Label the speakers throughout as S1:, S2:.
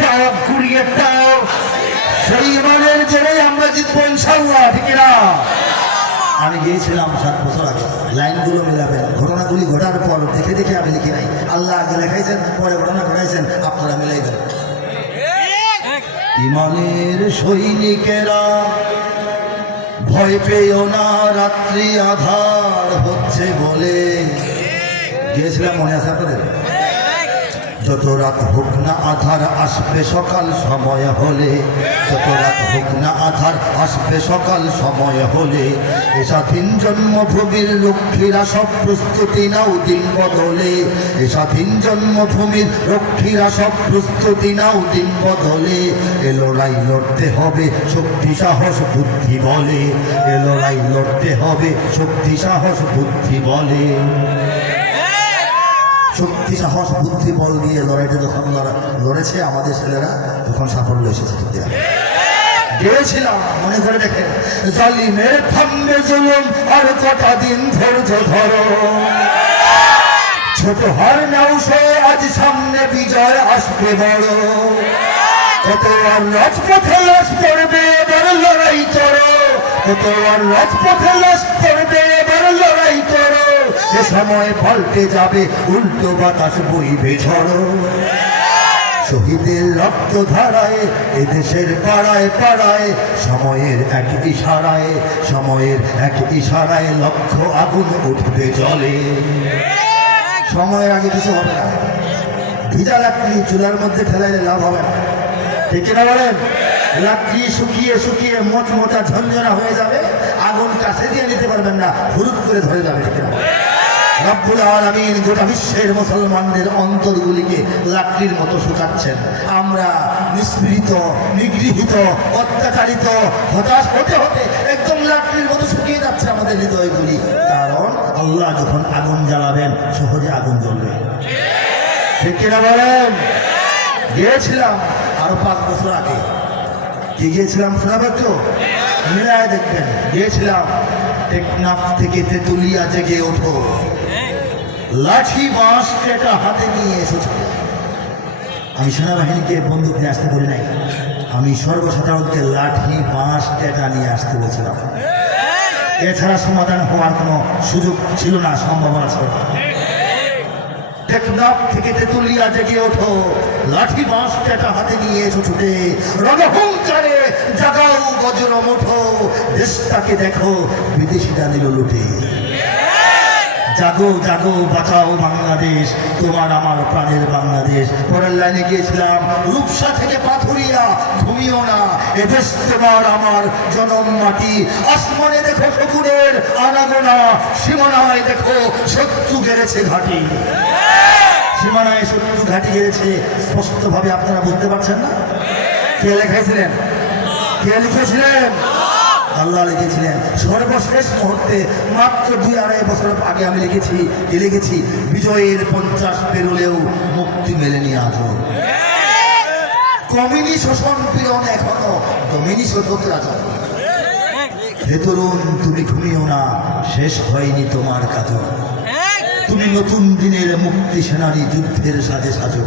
S1: দাও, ঘুরিয়ে দাও। সেই ইমানের জেরেই আমরা জিতবো ইনশাল্লাহ ঠিক না আমি গিয়েছিলাম সাত বছর আগে। লাইনগুলো মিলাবেন, ঘটনাগুলি ঘটার পর দেখে দেখে আমি লিখি নাই। আল্লাহ আগে লেখাইছেন, পরে ঘটনা ঘটাইছেন, আপনারা মিলাই দেন ইমানের সৈনিকেরা ভয় পেও না, রাত্রি আধার হচ্ছে বলে। গিয়েছিলাম মনে আছে আপনাদের? যত রাত হোক না আধার আসবে সকাল সময় হলে, যত রাত হোক না আধার আসবে সকাল সময় হলে, এ স্বাধীন জন্মভূমির রক্ষীরা সব প্রস্তুতি নাও দিন বদলে, এ স্বাধীন জন্মভূমির রক্ষীরা সব প্রস্তুতি নাও দিন বদলে, এ লড়াই লড়তে হবে শক্তি, সাহস, বুদ্ধি, বলে, এ লড়াই লড়তে হবে শক্তি, সাহস, বুদ্ধি, বলে। শক্তি, সাহস, বুদ্ধি, বল দিয়ে লড়াইটা যখন লড়েছে আমাদের ছেলেরা, তখন সাফল্য এসেছে ধরো। ছোট হার আজ সামনে বিজয় আসবে আর লড়াই করো। আর লড়াই এ সময় পাল্টে যাবে, উল্টো বাতাস বইবে ঝড়ো। শহীদের রক্ত ধারায় এদেশের পাড়ায় পাড়ায়, সময়ের এক ইশারায়, সময়ের এক ইশারায় লক্ষ্য আগুন উঠবে জলে। সময়ের আগে কিছু হবে না। ভিজা লাকড়ি চুলার মধ্যে ফেলাইলে লাভ হবে না। ঠিক না বলেন? লাকড়ি শুকিয়ে শুকিয়ে মোচমোচা ঝঞ্ঝনা হয়ে যাবে, আগুন কাছে দিয়ে নিতে পারবেন না হুরুপ করে ধরে যাবে, ঠিক না রব্বুল আলামিন গোটা মতো শুকাচ্ছেন। আমরা নিষ্পীড়িত নিগৃহীত, অত্যাচারিত, হতাশ হতে হতে একদম লাকড়ির মতো শুকিয়ে যাচ্ছে আমাদের হৃদয়গুলি। কারণ আল্লাহ যখন আগুন জ্বালাবেন, সহজে আগুন জ্বলবে। ঠিক কিনা বলেন? গিয়েছিলাম আরও পাঁচ বছর আগে। কি গিয়েছিলাম শোনাবে তো? মিলায় দেখবেন, গিয়েছিলাম টেকনাফ থেকে তেতুলিয়া জেগে ওঠো। লাঠি বাঁশ কেটা হাতে নিয়ে এসেছ। আমি সেনাবাহিনীকে বন্দুক নিয়ে আসতে বলি নাই। আমি সর্বসাধারণকে লাঠি, বাঁশ কেটা নিয়ে আসতে বলছিলাম। এছাড়া সমাধান হওয়ার কোনো সুযোগ ছিল না সম্ভাবনা ছিল। টেকনাফ থেকে তেতুলিয়া জেগে ওঠো। লাঠি, বাঁশ কেটা হাতে নিয়ে এসো ছুটে। রণহংকারে জাগাও বজ্র মুঠো দেশটাকে দেখো বিদেশিটা নিল লুটে। জাগো জাগো, বাঁচাও বাংলাদেশ। তোমার আমার প্রাণের বাংলাদেশ। পরের লাইনে গিয়েছিলাম, রূপসা থেকে পাথুরিয়া, ঘুমিও না। এদেশ তোমার আমার জনম মাটি। আসমানে দেখো শকুরের আনাগোনা, সীমানায় দেখো শত্রু গেড়েছে ঘাটি। সীমানায় শত্রু ঘাটি গেড়েছে, স্পষ্টভাবে আপনারা বুঝতে পারছেন না? কে লেখাইছিলেন? কে লিখেছিলেন? আল্লাহ লিখেছিলেন। সর্বশেষ মুহূর্তে মাত্র দুই আড়াই বছর আগে আমি লিখেছি, কি লিখেছি? বিজয়ের পঞ্চাশ পেরোলেও মুক্তি মেলেনি আজও। কমিনি শোষণ পীড়ন এখনও কমিনি রাজা। হে তরুণ, তুমি ঘুমিও না, শেষ হয়নি তোমার কাজ তুমি নতুন দিনের মুক্তি সেনানী যুদ্ধের সাজে সাজো।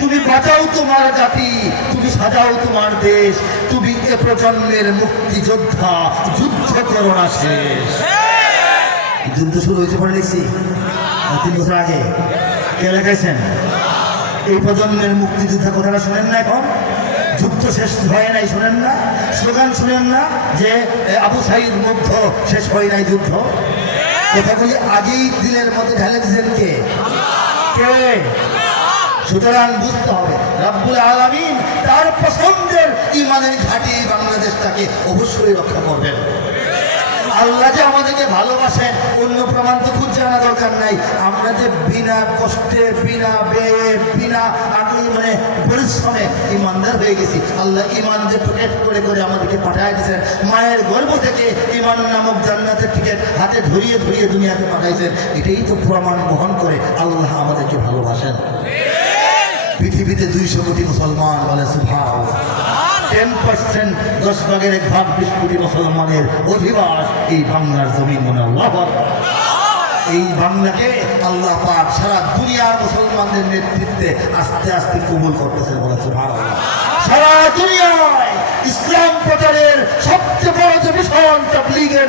S1: তুমি বাঁচাও তোমার জাতি, তুমি সাজাও তোমার দেশ, তুমি এ প্রজন্মের মুক্তিযোদ্ধা, যুদ্ধ করো না শেষ। যুদ্ধ শুরু হয়েছে পরে আর তিন বছর আগে। কে লেখাইছেন? এই প্রজন্মের মুক্তিযোদ্ধা কথাটা শোনেন না এখন? যুদ্ধ শেষ হয় নাই, শোনেন না? স্লোগান শুনেন না যে আবু সাইদ মুগ্ধ, শেষ হয় নাই যুদ্ধ? কথাগুলি আগেই দিলের মধ্যে ঢালে দিয়েছেন কে? কে? সুতরাং বুঝতে হবে, রব্বুল আলামিন তার পছন্দের ইমানের ঘাটি বাংলাদেশটাকে অবশ্যই রক্ষা করবেন। আল্লাহ যে আমাদেরকে ভালোবাসেন, অন্য প্রমাণ তো খুঁজে আনা দরকার নাই। আমরা যে বিনা কষ্টে, বিনা ব্যয়ে, বিনা আগে মানে পরিশ্রমে ইমানদার হয়ে গেছি, আল্লাহ ইমান যে টিকেট করে করে আমাদেরকে পাঠায় দিয়েছেন, মায়ের গর্ভ থেকে ইমান নামক জান্নাতের টিকিট হাতে ধরিয়ে ধরিয়ে দুনিয়াতে পাঠাইছেন, এটাই তো প্রমাণ বহন করে আল্লাহ আমাদেরকে ভালোবাসেন। পৃথিবীতে দুইশো কোটি মুসলমান বলে সুভাষ টেন পার্সেন্ট দশ ভাগের এক ভাগ বিশ কোটি মুসলমানের অধিবাস এই বাংলার জমিন মনে এই বাংলাকে আল্লাহ পাক সারা দুনিয়ার মুসলমানদের নেতৃত্বে আস্তে আস্তে কবুল করতেছেন বলেছে ভারত সারা দুনিয়ায় ইসলাম প্রচারের সবচেয়ে বড় যে মিশন তাবলিগের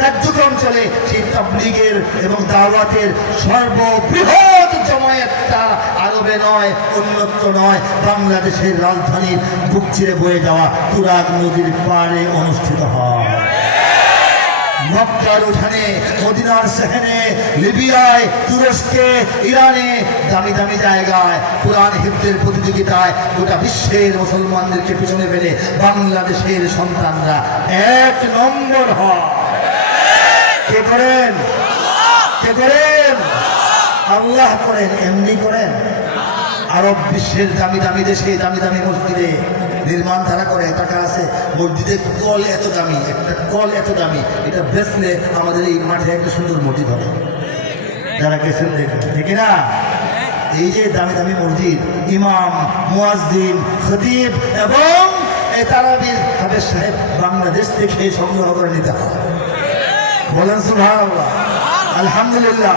S1: কার্যক্রম চলে, সেই তাবলিগের এবং দাওয়াতের সর্ববৃহৎ জমায়েতটা আরবে নয় অন্যত্র নয়। বাংলাদেশের রাজধানীর বুক চিরে বয়ে যাওয়া তুরাগ নদীর পাড়ে অনুষ্ঠিত হয়। মক্কার উঠানে, মদিনার সেহেনে লিবিয়ায়, তুরস্কে, ইরানে দামি দামি জায়গায় প্রতিযোগিতায় গোটা বিশ্বের মুসলমানদেরকে পিছনে ফেলে বাংলাদেশের সন্তানরা এক নম্বর হয়। কে করেন? কে করেন? আল্লাহ করেন, এমনি করেন। আরব বিশ্বের দামি দামি দেশে, দামি দামি মসজিদে নির্মাণ তারা করে টাকা আছে মসজিদের কল এত দামি, একটা কল এত দামি, এটা বেচলে আমাদের এই মাঠে একটা সুন্দর মসজিদ হবে। যারা গেছেন দেখবেন না? এই যে দামি দামি মসজিদ, ইমাম, মুয়াজ্জিন, খতিব এবং তারাবির হাফেজ সাহেব বাংলাদেশ থেকে সংগ্রহ করে নিতে হয় বলেন সুবহানাল্লাহ। আলহামদুলিল্লাহ।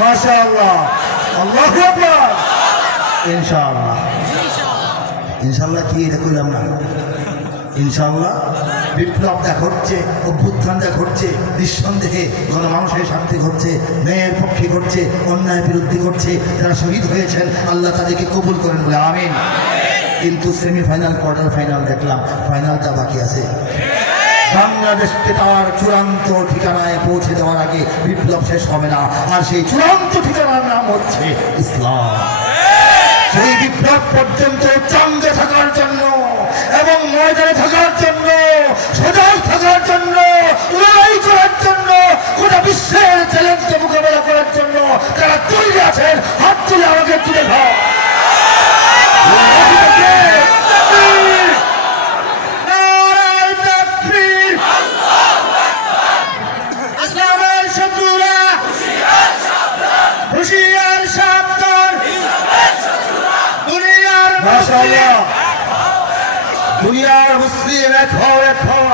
S1: মাশাআল্লাহ। আল্লাহু আকবার। ইনশাআল্লাহ। ইনশাআল্লাহ কি এটা কইলাম না? ইনশাআল্লাহ বিপ্লবটা ঘটছে অভ্যুত্থানটা ঘটছে, নিঃসন্দেহে গণমানুষের স্বার্থে ঘটছে, ন্যায়ের পক্ষে ঘটছে, অন্যায় বিরুদ্ধে ঘটছে, যারা শহীদ হয়েছেন, আল্লাহ তাদেরকে কবুল করেন বলে আমিন। কিন্তু সেমিফাইনাল, কোয়ার্টার ফাইনাল দেখলাম ফাইনালটা বাকি আছে। বাংলাদেশকে তার চূড়ান্ত ঠিকানায় পৌঁছে দেওয়ার আগে বিপ্লব শেষ হবে না, আর সেই চূড়ান্ত ঠিকানার নাম হচ্ছে ইসলাম। সেই বিপ্লব পর্যন্ত চাঙ্গে থাকার জন্য এবং ময়দানে থাকার জন্য, সজাগ থাকার জন্য, লড়াই করার জন্য, গোটা বিশ্বের চ্যালেঞ্জকে মোকাবেলা করার জন্য তারা তৈরি আছেন। হাত তুলে আমাকে তুলে ধর নারায় তাকবীর! ইসলামের শত্রুরা হুশিয়ার সাবধান দুনিয়ার মুসলিম দুনিয়ার মুসলিম এক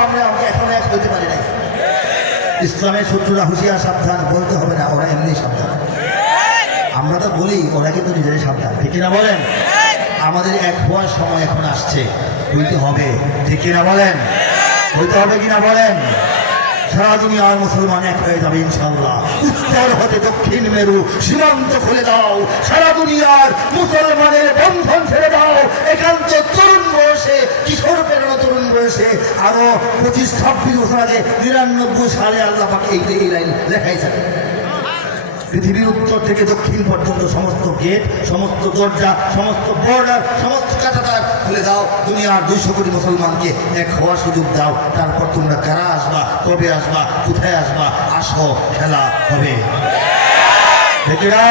S1: আমরা এক পারি ইসলামের শত্রুরা হুশিয়ার, সাবধান, বলতে হবে না, ওরা এমনি সাবধান। আমরা তো বলি, ওরা কিন্তু নিজেরাই সাবধান, ঠিক না বলেন? আমাদের এক হওয়ার সময় এখন আসছে, বলতে হবে, ঠিক না বলেন? বলতে হবে কিনা বলেন? সারা দুনিয়ার মুসলমান এক হয়ে যাবে ইনশাল্লাহ উত্তর হতে দক্ষিণ মেরু, সীমান্ত খুলে দাও। সারা দুনিয়ার মুসলমানের বন্ধন ছেড়ে দাও। একান্ত তরুণ বয়সে, কিশোর প্রেরণা তরুণ বয়সে, আরও পঁচিশ, ছাব্বিশ বছর আগে, নিরানব্বই সালে আল্লাহ এই লাইন লেখাই থাকে পৃথিবীর উত্তর থেকে দক্ষিণ পর্যন্ত সমস্ত গেট সমস্ত দরজা সমস্ত বর্ডার সমস্ত কাটাদার খুলে দাও। দুনিয়ার দুইশো কোটি মুসলমানকে এক হওয়ার সুযোগ দাও। তারপর তোমরা কারা আসবা? কবে আসবা? কোথায় আসবা? আসো খেলা হবে। দেখেরা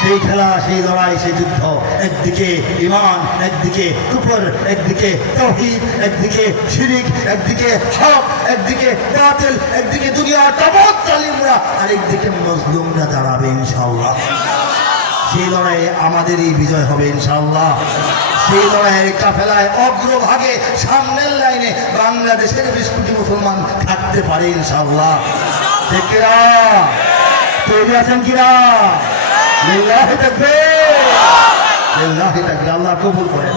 S1: সেই খেলা, সেই লড়াই, সেই যুদ্ধ। একদিকে ইমান, একদিকে কুফর, একদিকে তৌহিদ, একদিকে শিরিক, একদিকে হক, একদিকে বাতিল, একদিকে দুনিয়ার তাবৎ তালিমরা আরেকদিকে মজলুমরা দাঁড়াবে ইনশাআল্লাহ। সেই লড়াইয়ে আমাদেরই বিজয় হবে ইনশাল্লাহ সেই লড়াইয়ের কাফেলায় অগ্রভাগে সামনের লাইনে বাংলাদেশের বিশ কোটি মুসলমান থাকতে পারে ইনশাআল্লাহ। দেখেরা তৈরি আছেন কিনা? লিল্লাহি তাকবীর লিল্লাহি তাকবীর আল্লাহ কবুল করেন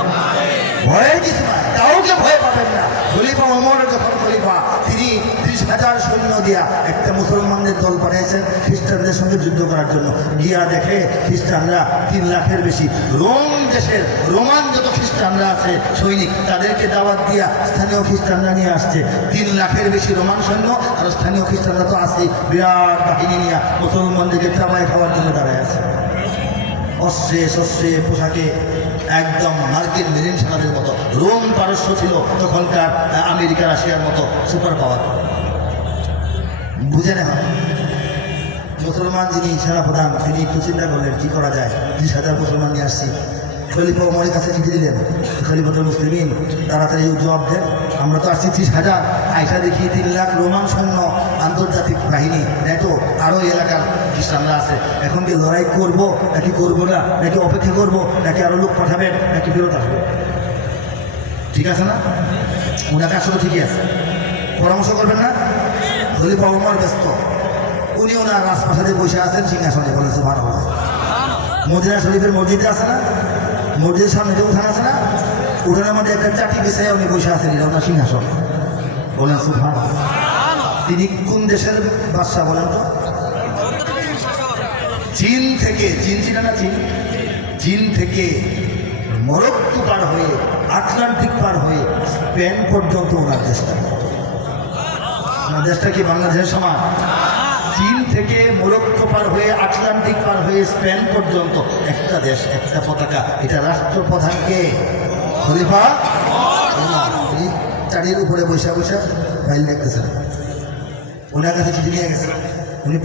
S1: ভয়ের কিছু কাউকে ভয় পাবেন না খলিফা ওমর যখন খলিফা তিনি ত্রিশ হাজার সৈন্য দিয়া একটা মুসলমানদের দল পাঠিয়েছেন খ্রিস্টানদের সঙ্গে যুদ্ধ করার জন্য গিয়া দেখে খ্রিস্টানরা তিন লাখের বেশি রোম দেশের রোমান যত খ্রিস্টানরা আছে, সৈনিক, তাদেরকে দাওয়াত দিয়া স্থানীয় খ্রিস্টানরা নিয়ে আসছে। তিন লাখের বেশি রোমান সৈন্য আর স্থানীয় খ্রিস্টানরা তো আছে বিরাট বাহিনী নিয়ে মুসলমানদেরকে চামাই খাওয়ার জন্য দাঁড়ায় আছে। অস্ত্রে শস্ত্রে পোশাকে একদম মার্কিন মেরিন সেনাদের মতো। রোম পারস্য ছিল তখনকার আমেরিকা রাশিয়ার মতো সুপার পাওয়ার বুঝে নেওয়া মুসলমান যিনি সেনাপ্রধান, তিনি একটু চিন্তা করলেন, কি করা যায়? ত্রিশ হাজার মুসলমান নিয়ে আসছি। খলিফা ওমরের কাছে চিঠি দিলেন, খলিফাতুল মুসলিমিন, তাড়াতাড়ি জবাব দেন, আমরা তো আসছি ত্রিশ হাজার। আইসা দেখি তিন লাখ রোমান সৈন্য আন্তর্জাতিক বাহিনী দেখো আরও এলাকার খ্রিস্টানরা আছে। এখন কি লড়াই করব, নাকি করব না? নাকি অপেক্ষা করব, নাকি আরও লোক পাঠাবেন, নাকি ফেরত আসবে? ঠিক আছে না? ওনাকে আসলে ঠিকই আছে। পরামর্শ করবেন না? খলিফা ওমর ব্যস্ত। উনি ওনার রাজপ্রাসাদে বসে আছেন, সিংহাসনে বলেছে, ভালো মদিনা শরীফের মসজিদে আছে না? মসজিদের সামনে যে উঠান আছে না, উঠানের মধ্যে একটা চাটি বিষয়ে উনি বসে আছেন, এটা ওনার সিংহাসন। বলেন সুফান তিনি কোন দেশের বাদশাহ বলেন তো? চীন থেকে, চীন ছিল না চীন? চীন থেকে মরক্কো পার হয়ে, আটলান্টিক পার হয়ে স্পেন পর্যন্ত ওনার দেশটা। দেশটা কি বাংলাদেশের সমান? চীন থেকে মোরক্ষ পার হয়ে আটলান্টিক পার হয়ে স্পেন পর্যন্ত একটা দেশ, একটা পতাকা। এটা রাষ্ট্রপ্রধানকে। খলিফা? চারির উপরে বসে বসে ফাইল দেখতেছেন। ওনার কাছে চিঠি নিয়ে গেছে উনি